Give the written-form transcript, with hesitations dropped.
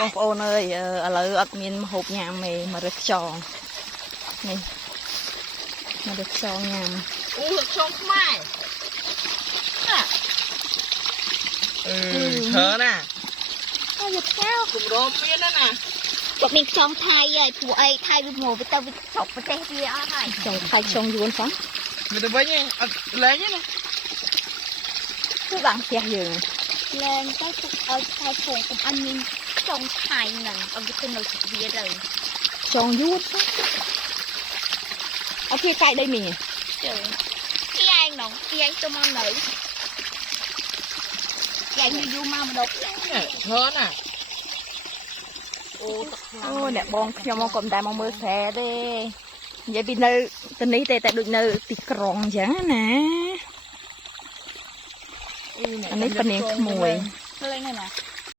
បងប្អូនអើយឥឡូវអត់មានម្ហូបញ៉ាំទេមករឹកខ្យងនេះមករឹកខ្យងញ៉ាំអូរឹកខ្យងខ្មែរឈើណាអូយចៅគម្រោងមានណាគាត់មានខ្យងថៃហើយព្រោះអីថៃវាមកទៅវាស្រុកប្រទេសវាអស់ហើយខ្យងថៃខ្យងយួនផងមិនទៅវិញអត់លែងទេណាគឺបាំងផ្ទះយើងលែងទៅទុកឲ្យថៃពងកុំអត់មានខ្យងថៃហ្នឹងឲ្យវាទៅនៅស្វាទៅខ្យងយួនអត់វាកាយដីមីងទៅពីឯងនោះពីឯងទៅមកនៅយ៉ាយយូរមកម្ដងឈើណាអូអ្នកបងខ្ញុំមកក៏មិនដែលមកមើលស្រែទេនិយាយពីនៅទៅនេះទេតែដូចនៅទីក្រុងអញ្ចឹងណាអានេះពនាងក្មួយឃើញហើយណា